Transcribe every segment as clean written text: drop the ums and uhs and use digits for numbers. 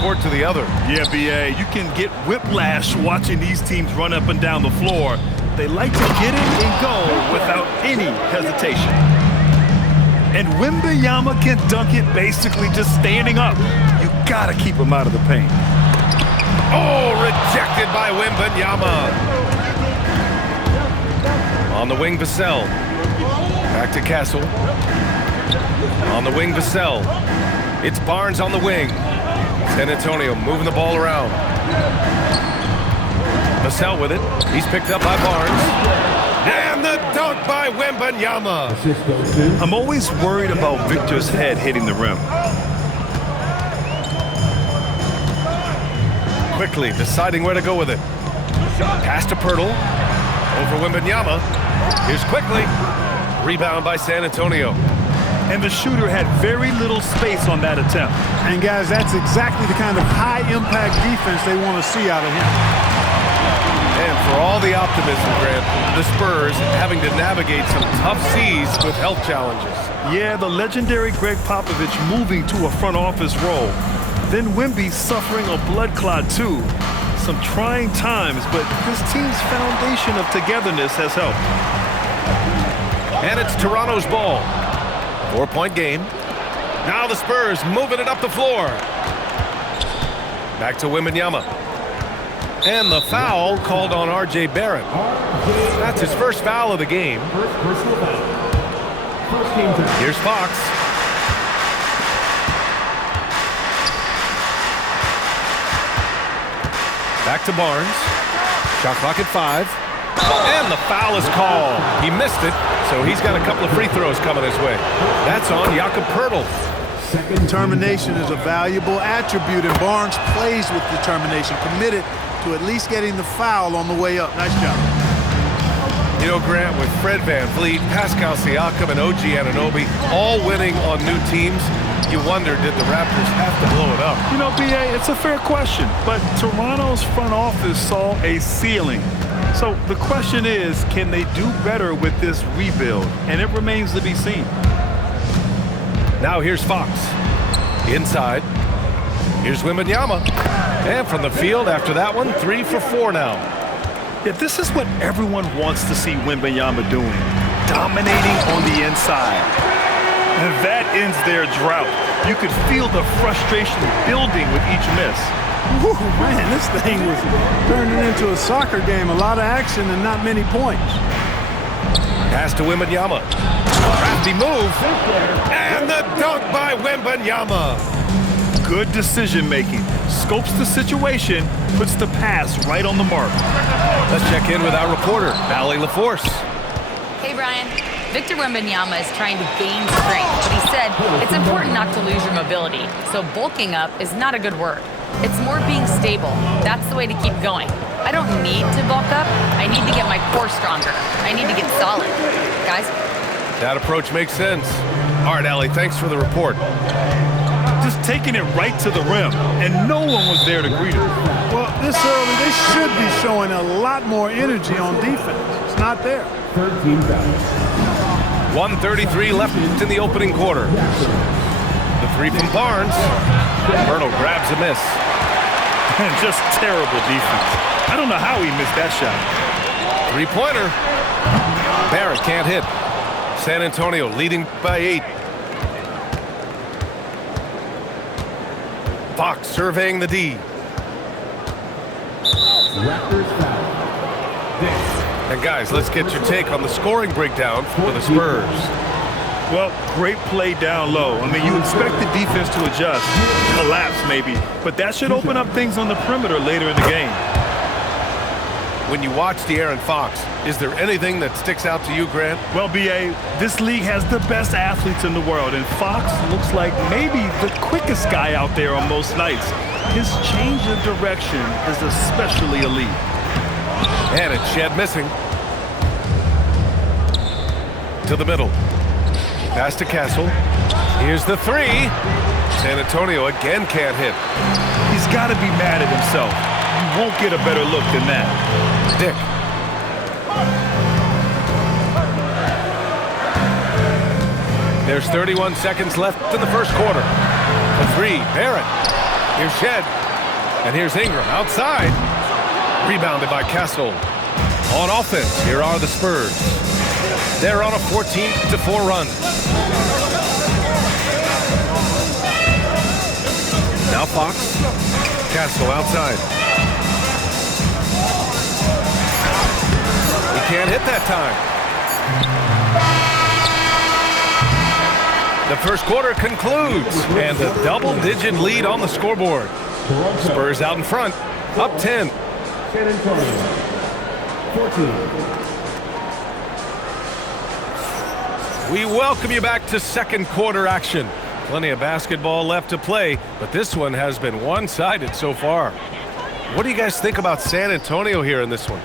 court to the other. Yeah, B.A., you can get whiplash watching these teams run up and down the floor. They like to get it and go without any hesitation. And Wembanyama can dunk it basically just standing up. You gotta keep him out of the paint. Oh, rejected by Wembanyama. On the wing, Vassell. Back to Castle. On the wing, Vassell. It's Barnes on the wing. San Antonio moving the ball around. Vassell with it. He's picked up by Barnes. And the dunk by Wembanyama. I'm always worried about Victor's head hitting the rim. Quickly deciding where to go with it. Pass to Pirtle. Over Wembanyama. Here's Quickly. Rebound by San Antonio. And the shooter had very little space on that attempt. And guys, that's exactly the kind of high-impact defense they want to see out of him. And for all the optimism, Grant, the Spurs having to navigate some tough seas with health challenges. Yeah, the legendary Greg Popovich moving to a front office role. Then Wemby suffering a blood clot too. Some trying times, but this team's foundation of togetherness has helped. And it's Toronto's ball. 4-point game. Now the Spurs moving it up the floor. Back to Wembanyama. And the foul called on R.J. Barrett. That's his first foul of the game. Here's Fox. Back to Barnes. Shot clock at 5. And the foul is called. He missed it, so he's got a couple of free throws coming his way. That's on Jakob Poeltl. Determination is a valuable attribute, and Barnes plays with determination, committed to at least getting the foul on the way up. Nice job. You know, Grant, with Fred VanVleet, Pascal Siakam, and OG Anunoby all winning on new teams, you wonder, did the Raptors have to blow it up? You know, B.A., it's a fair question, but Toronto's front office saw a ceiling. So the question is, can they do better with this rebuild? And it remains to be seen. Now here's Fox. Inside. Here's Wembanyama. And from the field after that one, 3 for 4 now. Yeah, this is what everyone wants to see Wembanyama doing. Dominating on the inside. And that ends their drought. You could feel the frustration building with each miss. Woo, man, this thing was turning into a soccer game. A lot of action and not many points. Pass to Wembanyama. Crafty move. And the dunk by Wembanyama. Good decision making. Scopes the situation, puts the pass right on the mark. Let's check in with our reporter, Allie LaForce. Hey, Brian. Victor Wembanyama is trying to gain strength, but he said it's important not to lose your mobility. So bulking up is not a good word. It's more being stable. That's the way to keep going. I don't need to bulk up. I need to get my core stronger. I need to get solid. Guys? That approach makes sense. All right, Allie, thanks for the report. Just taking it right to the rim, and no one was there to greet him. Well, this early, they should be showing a lot more energy on defense. It's not there. 13 fouls. 1:33 left in the opening quarter. The 3 from Barnes. Poeltl grabs a miss. And just terrible defense. I don't know how he missed that shot. 3-pointer. Barrett can't hit. San Antonio leading by 8. Fox surveying the D. Raptors foul. And guys, let's get your take on the scoring breakdown for the Spurs. Well, great play down low. I mean, you expect the defense to adjust, collapse maybe, but that should open up things on the perimeter later in the game. When you watch De'Aaron Fox, is there anything that sticks out to you, Grant? Well, B.A., this league has the best athletes in the world, and Fox looks like maybe the quickest guy out there on most nights. His change of direction is especially elite. And it's Shed missing. To the middle. Pass to Castle. Here's the 3. San Antonio again can't hit. He's got to be mad at himself. You won't get a better look than that. Dick. There's 31 seconds left in the first quarter. The 3, Barrett. Here's Shed. And here's Ingram outside. Rebounded by Castle. On offense, here are the Spurs. They're on a 14-4 run. Now Fox. Castle outside. He can't hit that time. The first quarter concludes, and a double-digit lead on the scoreboard. Spurs out in front, up 10. San Antonio, 14. We welcome you back to second quarter action. Plenty of basketball left to play, but this one has been one-sided so far. What do you guys think about San Antonio here in this one?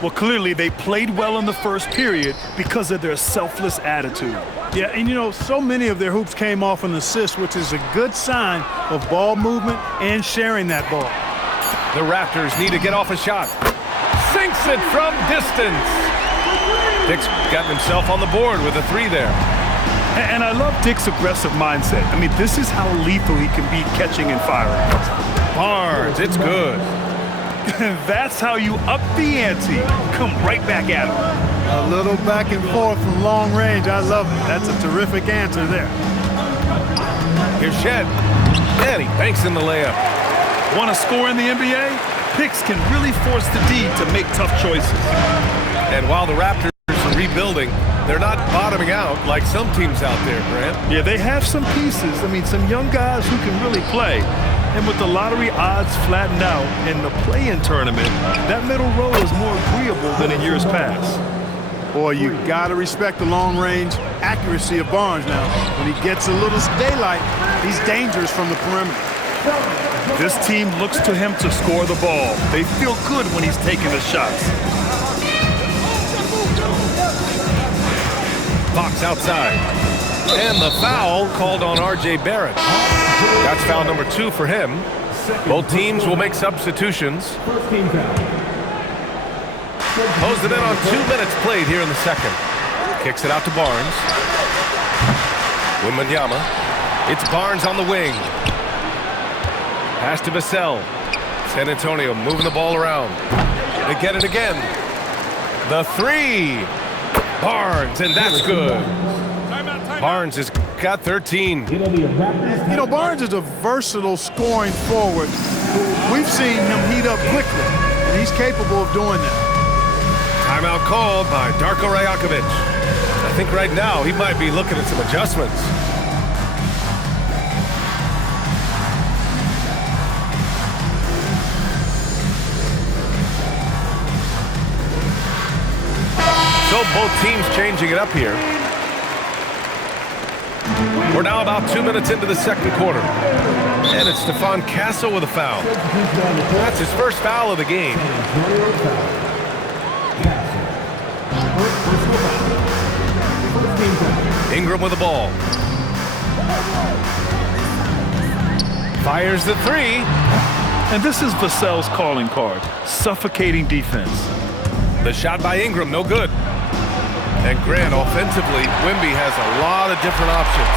Well, clearly they played well in the first period because of their selfless attitude. Yeah, and you know, so many of their hoops came off an assist, which is a good sign of ball movement and sharing that ball. The Raptors need to get off a shot. Sinks it from distance. Dick's gotten himself on the board with a three there. And I love Dick's aggressive mindset. I mean, this is how lethal he can be catching and firing. Barnes, it's good. That's how you up the ante. Come right back at him. A little back and forth from long range. I love it. That's a terrific answer there. Here's Shed. And he banks in the layup. Want to score in the NBA? Picks can really force the D to make tough choices. And while the Raptors are rebuilding, they're not bottoming out like some teams out there, Grant. Yeah, they have some pieces. I mean, some young guys who can really play. And with the lottery odds flattened out in the play-in tournament, that middle row is more agreeable than in years past. Boy, you got to respect the long-range accuracy of Barnes now. When he gets a little daylight, he's dangerous from the perimeter. This team looks to him to score the ball. They feel good when he's taking the shots. Fox outside. And the foul called on R.J. Barrett. That's foul number 2 for him. Both teams will make substitutions. First team foul. Closing in on 2 minutes played here in the second. Kicks it out to Barnes. Wembanyama. It's Barnes on the wing. Pass to Vassell. San Antonio moving the ball around. They get it again. The three. Barnes, and that's good. Barnes has got 13. You know, Barnes is a versatile scoring forward. We've seen him heat up quickly, and he's capable of doing that. Timeout called by Darko Rajakovic. I think right now he might be looking at some adjustments. So both teams changing it up here. We're now about 2 minutes into the second quarter. And it's Stephon Castle with a foul. That's his first foul of the game. Ingram with the ball. Fires the three. And this is Vassell's calling card. Suffocating defense. The shot by Ingram, no good. And Grant, offensively, Wemby has a lot of different options.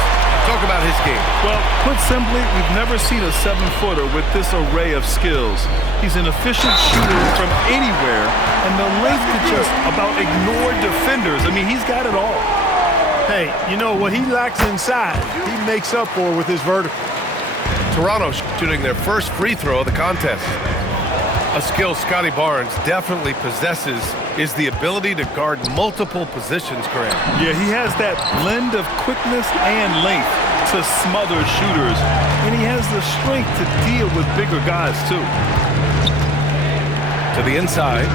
Talk about his game. Well, put simply, we've never seen a 7-footer with this array of skills. He's an efficient shooter from anywhere, and the length to just about ignore defenders. I mean, he's got it all. Hey, you know, what he lacks inside, he makes up for with his vertical. Toronto shooting their first free throw of the contest. A skill Scotty Barnes definitely possesses is the ability to guard multiple positions, Grant. Yeah, he has that blend of quickness and length to smother shooters, and he has the strength to deal with bigger guys, too. To the inside.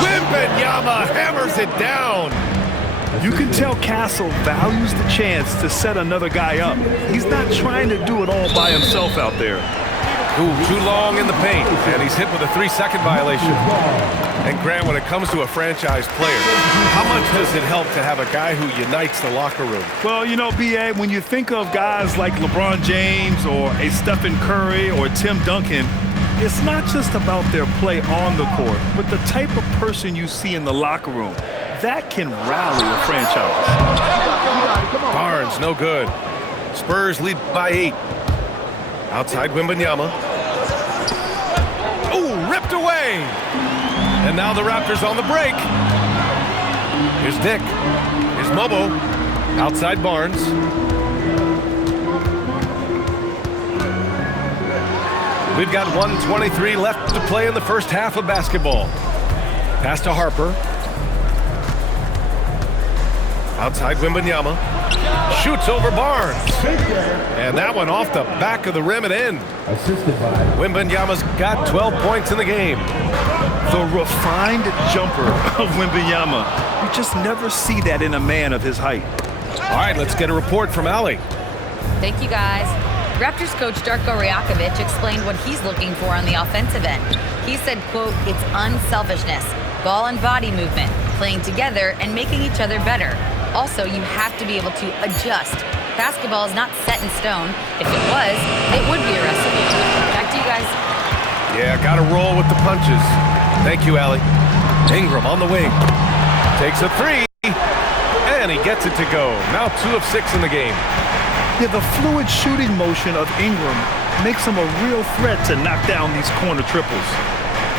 Wembanyama hammers it down. You can tell Castle values the chance to set another guy up. He's not trying to do it all by himself out there. Ooh, too long in the paint, and he's hit with a 3-second violation. And Grant, when it comes to a franchise player, how much does it help to have a guy who unites the locker room? Well, you know, B.A., when you think of guys like LeBron James or a Stephen Curry or Tim Duncan, it's not just about their play on the court, but the type of person you see in the locker room. That can rally a franchise. Barnes, no good. Spurs lead by 8. Outside Wembanyama. Oh, ripped away. And now the Raptors on the break. Here's Dick. Here's Mobo. Outside Barnes. We've got 1:23 left to play in the first half of basketball. Pass to Harper. Outside Wembanyama. Shoots over Barnes. And that one off the back of the rim and in. Assisted by Wembanyama's got 12 points in the game. The refined jumper of Wembanyama. You just never see that in a man of his height. All right, let's get a report from Allie. Thank you, guys. Raptors coach Darko Rajakovic explained what he's looking for on the offensive end. He said, quote, "It's unselfishness, ball and body movement, playing together and making each other better. Also, you have to be able to adjust. Basketball is not set in stone. If it was, it would be a recipe." Back to you guys. Yeah, got to roll with the punches. Thank you, Allie. Ingram on the wing. Takes a three. And he gets it to go. Now 2 of 6 in the game. Yeah, the fluid shooting motion of Ingram makes him a real threat to knock down these corner triples.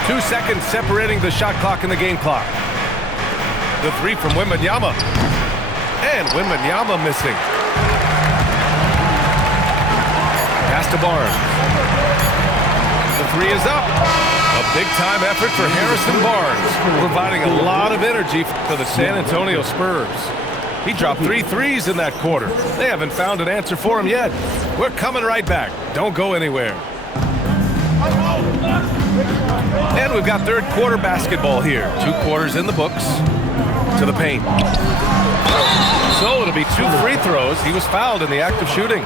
2 seconds separating the shot clock and the game clock. The three from Wembanyama. And Wembanyama missing. Pass to Barnes. The three is up. A big-time effort for Harrison Barnes, providing a lot of energy for the San Antonio Spurs. He dropped 3 threes in that quarter. They haven't found an answer for him yet. We're coming right back. Don't go anywhere. And we've got third quarter basketball here. 2 quarters in the books. To the paint. So it'll be 2 free throws. He was fouled in the act of shooting.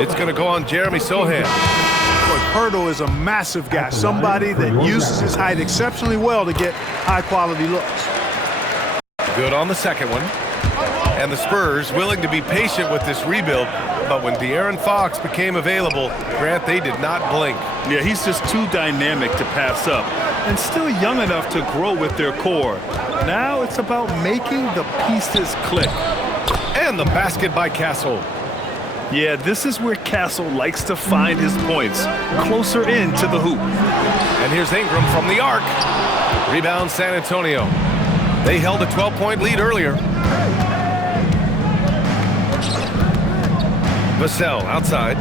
It's going to go on Jeremy Sohan. Hurdle is a massive guy, somebody that uses his height exceptionally well to get high-quality looks. Good on the second one. And the Spurs willing to be patient with this rebuild, but when De'Aaron Fox became available, Grant, they did not blink. Yeah, he's just too dynamic to pass up and still young enough to grow with their core. Now it's about making the pieces click. And the basket by Castle. Yeah, this is where Castle likes to find his points, closer in to the hoop. And here's Ingram from the arc. Rebound San Antonio. They held a 12-point lead earlier. Vassell outside.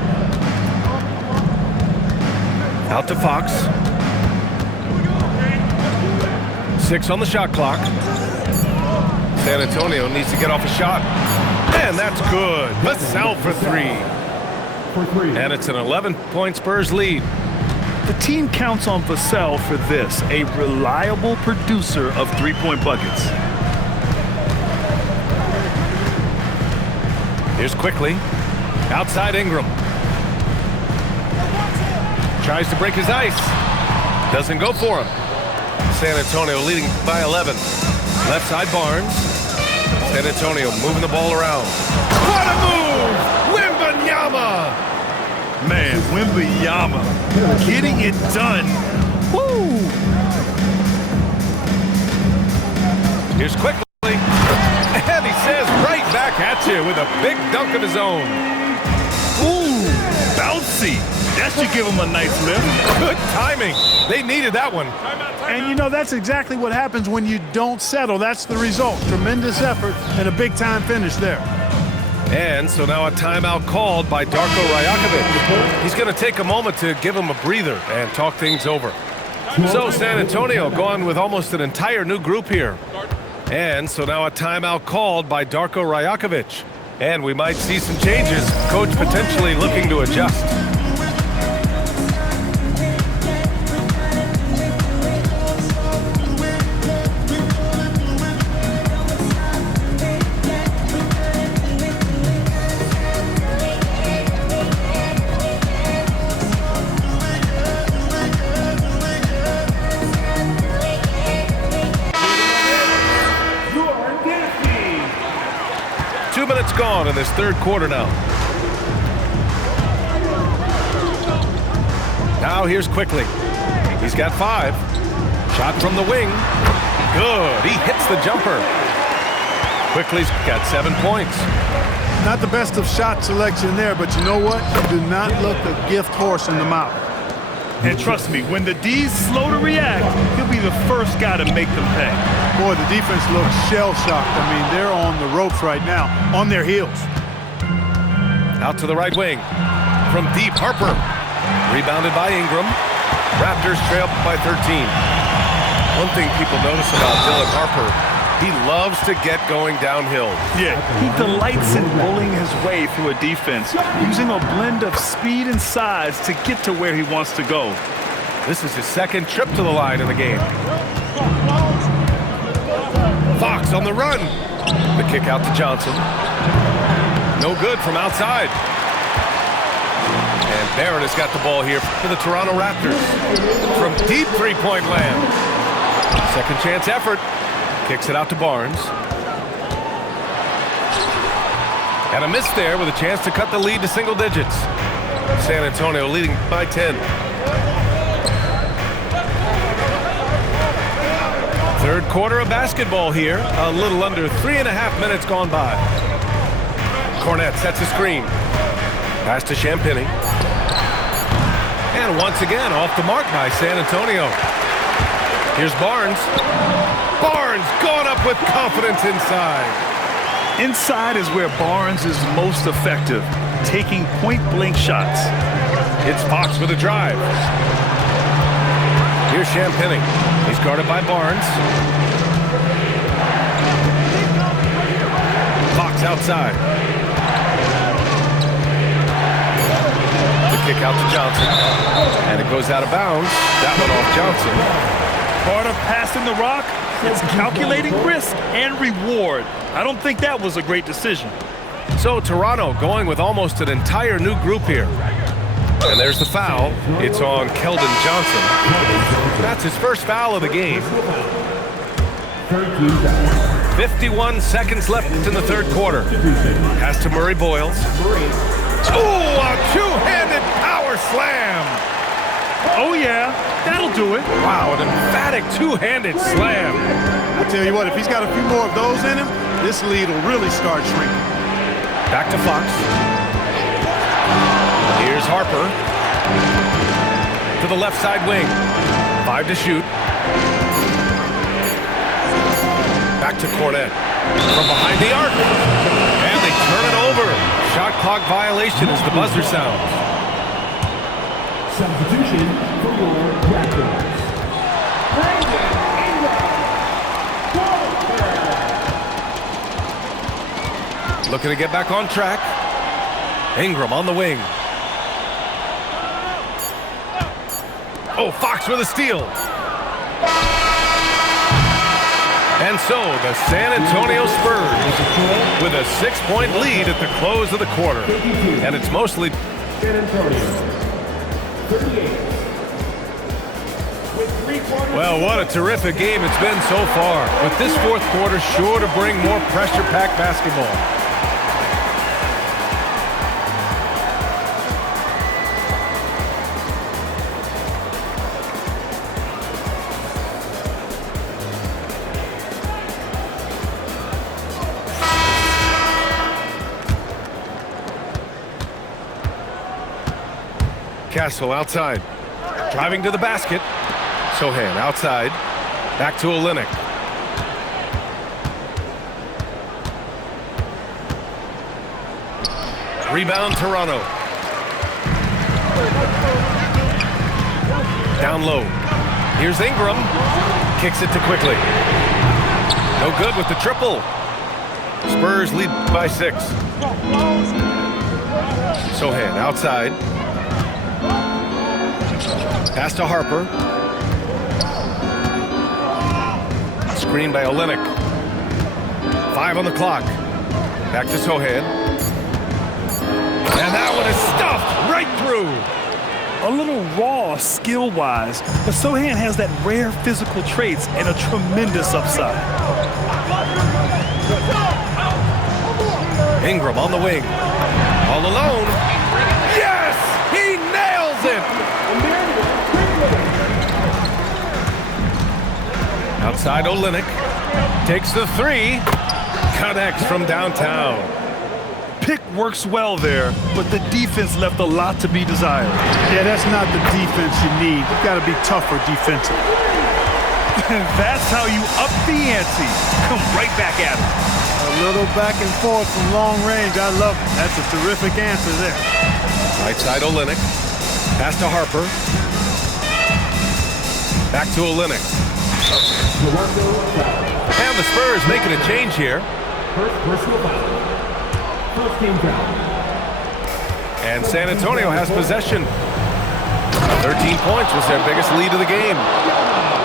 Out to Fox. 6 on the shot clock. San Antonio needs to get off a shot. And that's good. Vassell for 3. And it's an 11-point Spurs lead. The team counts on Vassell for this, a reliable producer of 3-point buckets. Here's Quickly. Outside Ingram. Tries to break his ice. Doesn't go for him. San Antonio leading by 11. Left side Barnes. San Antonio moving the ball around. What a move! Wembanyama! Man, Wembanyama getting it done. Woo! Here's Quickly. And he says right back at you with a big dunk of his own. Ooh, bouncy. That should give him a nice lift. Good timing. They needed that one. And you know, that's exactly what happens when you don't settle. That's the result. Tremendous effort and a big-time finish there. And so now a timeout called by Darko Rajakovic. He's going to take a moment to give him a breather and talk things over. So San Antonio going with almost an entire new group here. And so now a timeout called by Darko Rajakovic. And we might see some changes. Coach potentially looking to adjust. Gone in this third quarter now. Now here's Quickly. He's got 5. Shot from the wing. Good. He hits the jumper. Quickly's got 7 points. Not the best of shot selection there, but you know what? You do not look a gift horse in the mouth. And trust me, when the D's slow to react, he'll be the first guy to make them pay. Boy, the defense looks shell-shocked. I mean, they're on the ropes right now, on their heels. Out to the right wing. From deep, Harper. Rebounded by Ingram. Raptors trail by 13. One thing people notice about Dylan Harper, he loves to get going downhill. Yeah, he delights in bullying his way through a defense, using a blend of speed and size to get to where he wants to go. This is his second trip to the line in the game. Fox on the run. The kick out to Johnson. No good from outside. And Barrett has got the ball here for the Toronto Raptors. From deep three-point land. Second chance effort. Kicks it out to Barnes. And a miss there with a chance to cut the lead to single digits. San Antonio leading by 10. Third quarter of basketball here. A little under 3.5 minutes gone by. Cornette sets a screen. Pass to Champagnie. And once again off the mark by San Antonio. Here's Barnes. Barnes going up with confidence inside. Inside is where Barnes is most effective, taking point-blank shots. It's Fox with a drive. Here's Champagnie. He's guarded by Barnes. Fox outside. The kick out to Johnson. And it goes out of bounds. That one off Johnson. Part of passing the rock, it's calculating risk and reward. I don't think that was a great decision. So Toronto going with almost an entire new group here. And there's the foul. It's on Keldon Johnson. That's his first foul of the game. 51 seconds left in the third quarter. Pass to Murray Boyles. Oh, a two-handed power slam. Oh, yeah, that'll do it. Wow, an emphatic two-handed slam. I tell you what, if he's got a few more of those in him, this lead will really start shrinking. Back to Fox. Here's Harper. To the left side wing. 5 to shoot. Back to Cornette. From behind the arc. And they turn it over. Shot clock violation as the buzzer sounds. Substitution for your Raptors. Looking to get back on track. Ingram on the wing. Oh, Fox with a steal. And so the San Antonio Spurs with a 6-point lead at the close of the quarter. And it's mostly San Antonio. 38. Well, what a terrific game it's been so far. But this fourth quarter sure to bring more pressure-packed basketball. Castle outside. Driving to the basket. Sochan outside. Back to Olynyk. Rebound Toronto. Down low. Here's Ingram. Kicks it to Quickly. No good with the triple. Spurs lead by 6. Sochan outside. Pass to Harper. Screen by Olynyk. 5 on the clock. Back to Sochan. And that one is stuffed right through. A little raw skill-wise, but Sochan has that rare physical traits and a tremendous upside. Ingram on the wing. All alone. Yes! He nails it! Outside Olynyk. Takes the 3. Connects from downtown. pick works well there, but the defense left a lot to be desired. Yeah, that's not the defense you need. You've got to be tougher defensive. That's how you up the ante. Come right back at him. A little back and forth from long range. I love it. That's a terrific answer there. Right side Olynyk. Pass to Harper. Back to Olynyk. And the Spurs making a change here. First personal foul. First team foul. And San Antonio has possession. 13 points was their biggest lead of the game.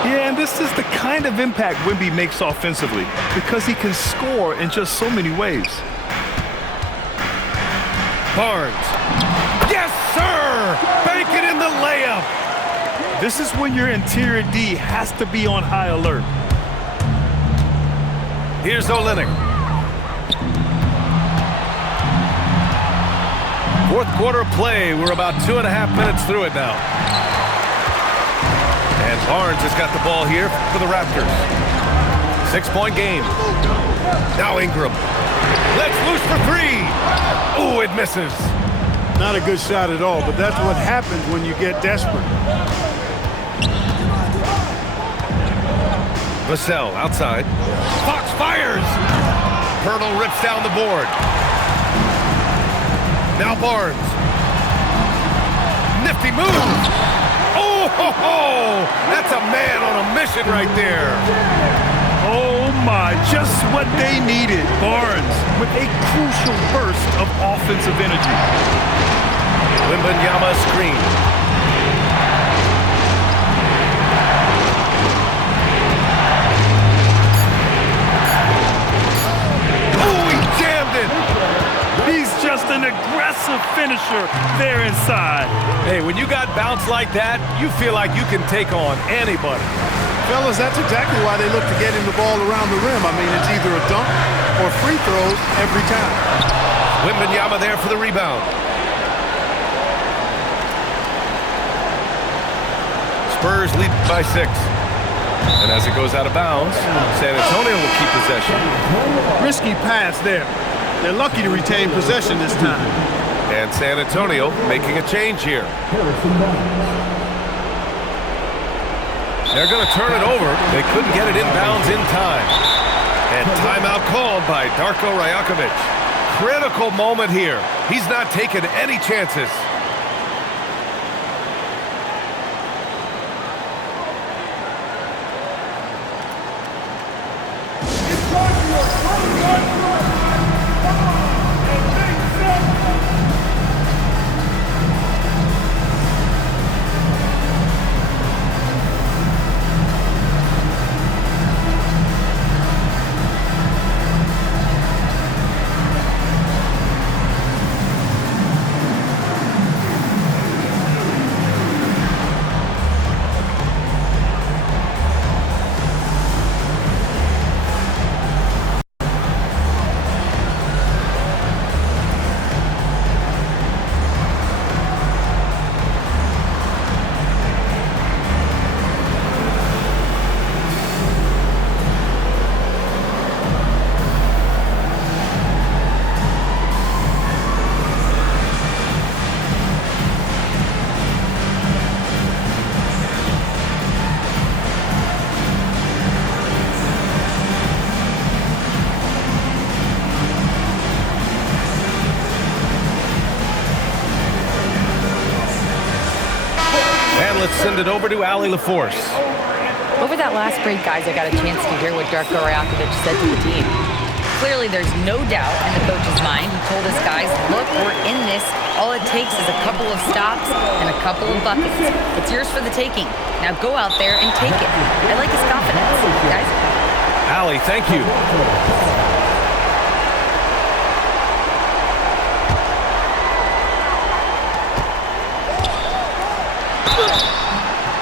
Yeah, and this is the kind of impact Wemby makes offensively because he can score in just so many ways. Barnes. Yes, sir! Bank it in the layup. This is when your interior D has to be on high alert. Here's Olynyk. Fourth quarter of play. We're about 2.5 minutes through it now. And Barnes has got the ball here for the Raptors. 6-point game. Now Ingram. Let's loose for three. Oh, it misses. Not a good shot at all, but that's what happens when you get desperate. Vassell outside. Fox fires. Pirtle rips down the board. Now Barnes. Nifty move. Oh, ho, ho. That's a man on a mission right there. Oh my, just what they needed. Barnes with a crucial burst of offensive energy. Wembanyama screen. Oh, he jammed it. He's just an aggressive finisher there inside. Hey, when you got bounce like that, you feel like you can take on anybody. Fellas, that's exactly why they look to get him the ball around the rim. I mean, it's either a dunk or free throws every time. Wembanyama there for the rebound. Spurs lead by 6. And as it goes out of bounds, San Antonio will keep possession. Risky pass there. They're lucky to retain possession this time. And San Antonio making a change here. They're going to turn it over. They couldn't get it inbounds in time. And timeout called by Darko Rajakovic. Critical moment here. He's not taking any chances. Let's send it over to Allie LaForce. Over that last break, guys, I got a chance to hear what Darko Rajakovic said to the team. Clearly, there's no doubt in the coach's mind. He told us, guys, look, we're in this. All it takes is a couple of stops and a couple of buckets. It's yours for the taking. Now go out there and take it. I like his confidence, guys. Allie, thank you.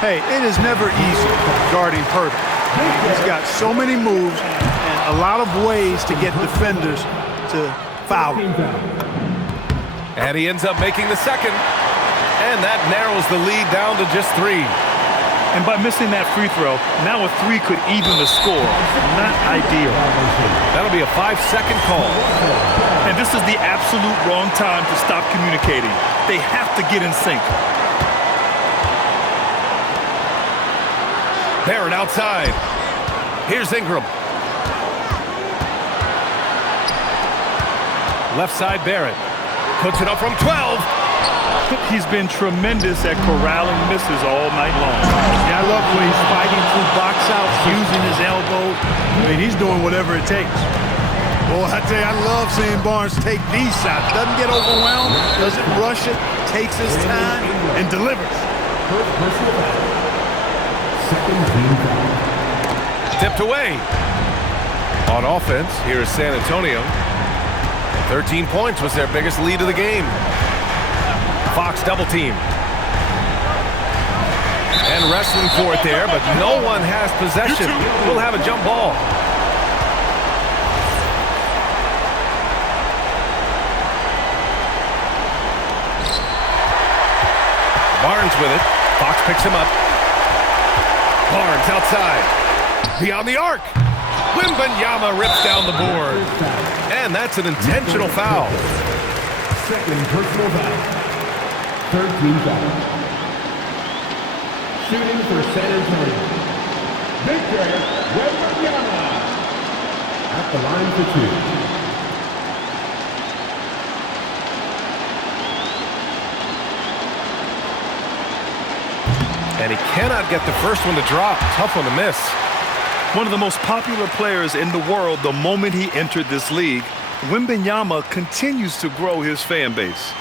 Hey, it is never easy guarding Pirtle. He's got so many moves and a lot of ways to get defenders to foul him. And he ends up making the second. And that narrows the lead down to just 3. And by missing that free throw, now a 3 could even the score. Not ideal. That'll be a 5-second call. And this is the absolute wrong time to stop communicating. They have to get in sync. Barrett outside. Here's Ingram. Left side, Barrett. Puts it up from 12. He's been tremendous at corralling misses all night long. Yeah, I love the way he's fighting through box outs, using his elbows. I mean, he's doing whatever it takes. Boy, I tell you, I love seeing Barnes take these shots. Doesn't get overwhelmed, doesn't rush it, takes his time, and delivers. Tipped away. On offense, here is San Antonio. 13 points was their biggest lead of the game. Fox double team. And wrestling for it there, but no one has possession. We'll have a jump ball. Barnes with it. Fox picks him up. Barnes outside. Beyond the arc. Wembanyama rips down the board. And that's an intentional foul. Second personal foul. 13 foul. Shooting for San Antonio. Victor Wembanyama at the line for 2. And he cannot get the first one to drop. Tough one to miss. One of the most popular players in the world the moment he entered this league, Wembanyama continues to grow his fan base.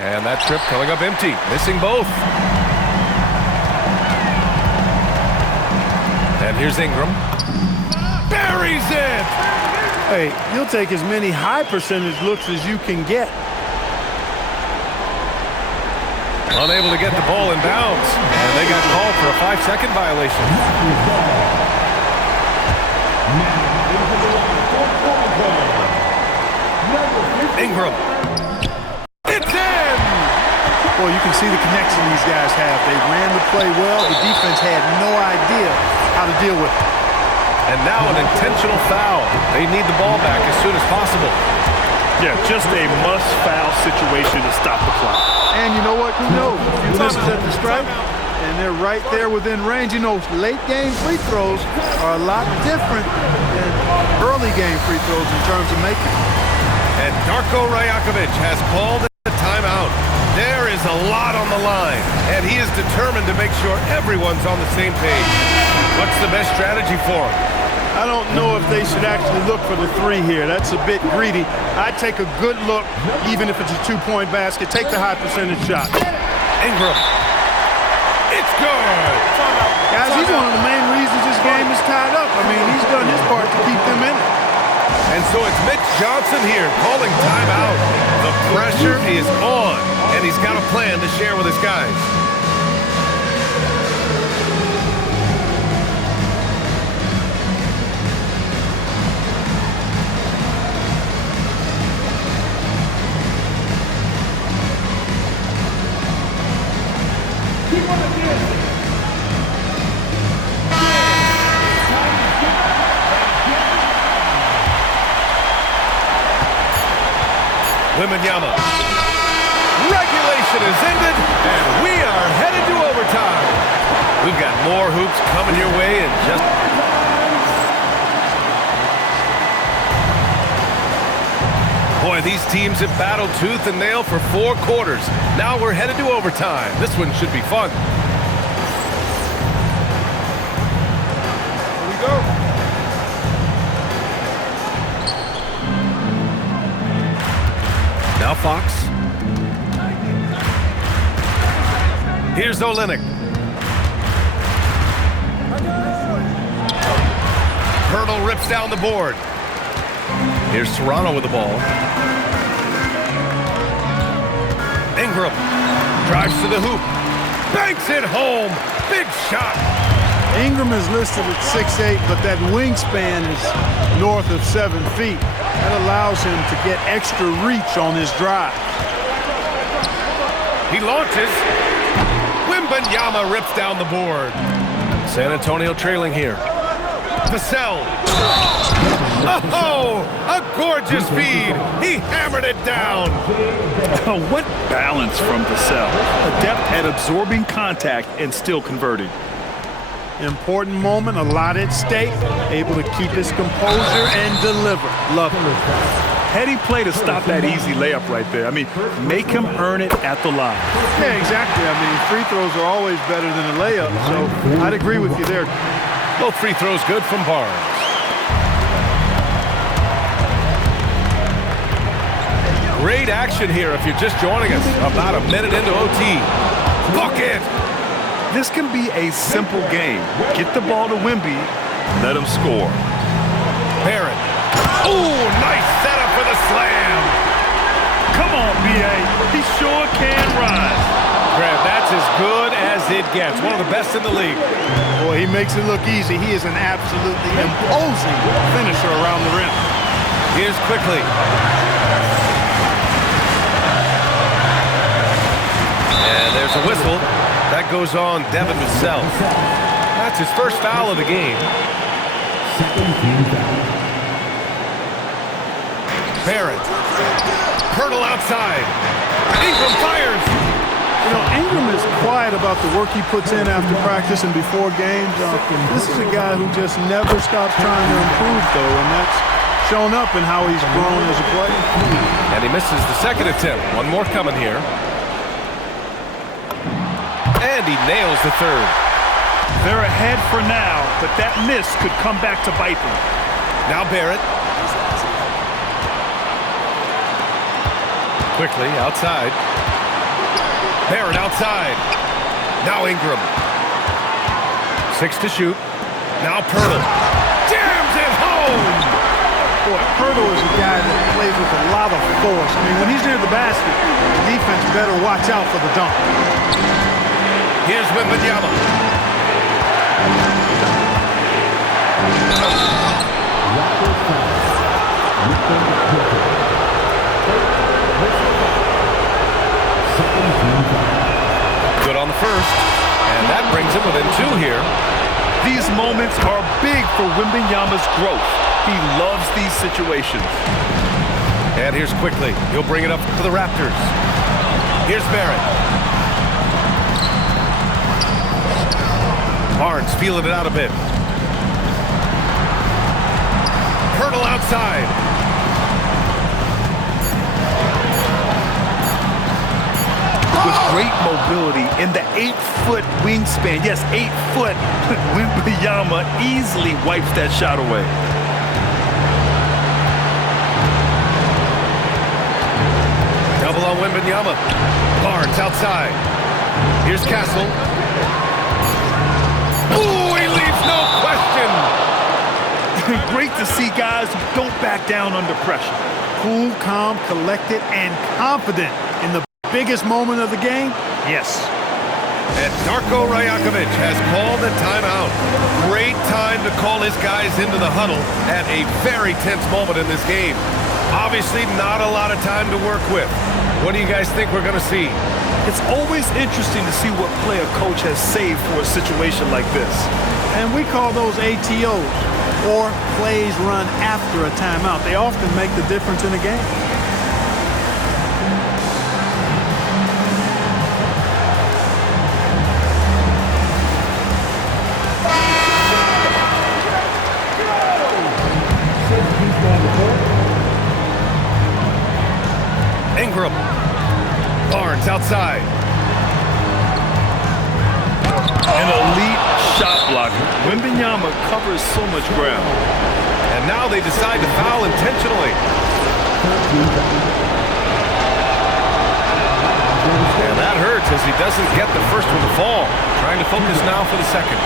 And that trip coming up empty, missing both. And here's Ingram. Buries it! Hey, you'll take as many high percentage looks as you can get. Unable to get the ball in bounds. And they got called for a 5-second violation. Ingram. It's in! Boy, you can see the connection these guys have. They ran the play well. The defense had no idea how to deal with it. And now an intentional foul. They need the ball back as soon as possible. Yeah, just a must-foul situation to stop the clock. And you know what? Who knows? A few misses at the stripe, and they're right there within range. You know, late-game free throws are a lot different than early-game free throws in terms of making. And Darko Rajakovic has called a timeout. There is a lot on the line, and he is determined to make sure everyone's on the same page. What's the best strategy for him? I don't know if they should actually look for the 3 here. That's a bit greedy. I'd take a good look, even if it's a 2-point basket. Take the high percentage shot. Ingram. It's good. Guys, he's one of the main reasons this game is tied up. I mean, he's done his part to keep them in it. And so it's Mitch Johnson here calling timeout. The pressure is on, and he's got a plan to share with his guys. Wembanyama. Regulation is ended, and we are headed to overtime. We've got more hoops coming your way in just... Boy, these teams have battled tooth and nail for 4 quarters. Now we're headed to overtime. This one should be fun. Here we go. Now Fox. Here's Olynyk. Hurdle rips down the board. Here's Toronto with the ball. Ingram drives to the hoop. Banks it home. Big shot. Ingram is listed at 6'8", but that wingspan is north of 7 feet. That allows him to get extra reach on his drive. He launches. Wembanyama rips down the board. San Antonio trailing here. Vassell. Oh, a gorgeous feed. He hammered it down. What balance from Vassell. Adept at absorbing contact and still converting. Important moment, a lot at stake. Able to keep his composure and deliver. Love it. Heady play to stop that easy layup right there. I mean, make him earn it at the line. Yeah, exactly. I mean, free throws are always better than a layup, so I'd agree with you there. Both free throws good from Barnes. Great action here if you're just joining us. About a minute into OT. Bucket! This can be a simple game. Get the ball to Wemby, let him score. Barrett. Oh, nice setup for the slam. Come on, B.A. He sure can rise. Grab, that's as good as it gets. One of the best in the league. Boy, he makes it look easy. He is an absolutely imposing finisher around the rim. Here's quickly. And there's a whistle. That goes on Devin Vassell. That's his first foul of the game. Barrett. Pirtle outside. Ingram fires. You know, Ingram is quiet about the work he puts in after practice and before games. This is a guy who just never stops trying to improve, though, and that's shown up in how he's grown as a player. And he misses the second attempt. One more coming here. And he nails the third. They're ahead for now, but that miss could come back to bite them. Now Barrett. Quickly outside. Barrett outside. Now Ingram. 6 to shoot. Now Pirtle. Jams it home! Boy, Pirtle is a guy that plays with a lot of force. I mean, when he's near the basket, the defense better watch out for the dunk. Here's Wembanyama. Good on the first, and that brings him within 2 here. These moments are big for Wembanyama's growth. He loves these situations. And here's quickly. He'll bring it up for the Raptors. Here's Barrett. Barnes feeling it out a bit. Pirtle outside. With great mobility in the 8-foot wingspan. Yes, 8 foot. Wembanyama easily wipes that shot away. Double on Wembanyama. Barnes outside. Here's Castle. Ooh, he leaves no question. Great to see guys who don't back down under pressure. Cool, calm, collected, and confident in the biggest moment of the game? Yes. And Darko Rajakovic has called a timeout. Great time to call his guys into the huddle at a very tense moment in this game. Obviously, not a lot of time to work with. What do you guys think we're going to see? It's always interesting to see what play a coach has saved for a situation like this. And we call those ATOs, or plays run after a timeout. They often make the difference in a game. Ingram. Barnes outside. An elite shot blocker. Wembanyama covers so much ground. And now they decide to foul intentionally. And that hurts as he doesn't get the first one to fall. Trying to focus now for the second.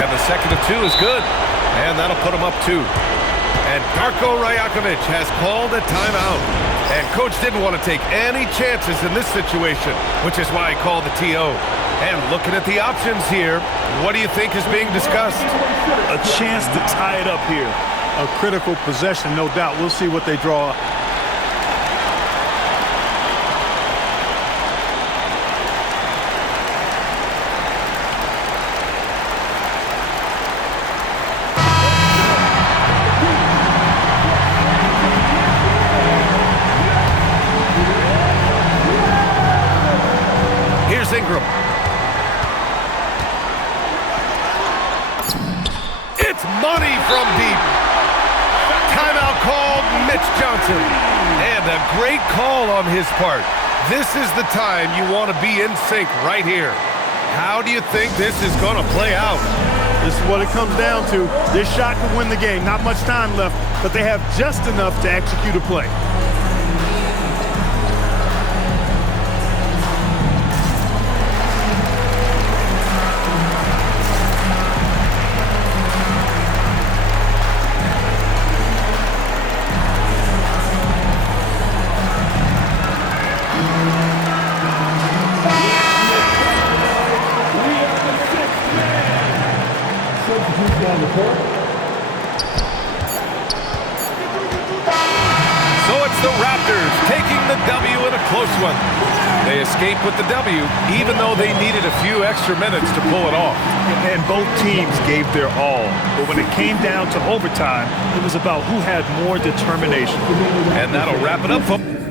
And the second of 2 is good. And that'll put him up 2. And Darko Rajakovic has called a timeout. And coach didn't want to take any chances in this situation, which is why he called the TO. And looking at the options here, what do you think is being discussed? A chance to tie it up here. A critical possession, no doubt. We'll see what they draw up. Here's Ingram. It's money from deep. Timeout called, Mitch Johnson. And a great call on his part. This is the time you want to be in sync right here. How do you think this is going to play out? This is what it comes down to. This shot could win the game. Not much time left, but they have just enough to execute a play. So it's the Raptors taking the W in a close one. They escape with the W, even though they needed a few extra minutes to pull it off. And both teams gave their all. But when it came down to overtime, it was about who had more determination. And that'll wrap it up, folks.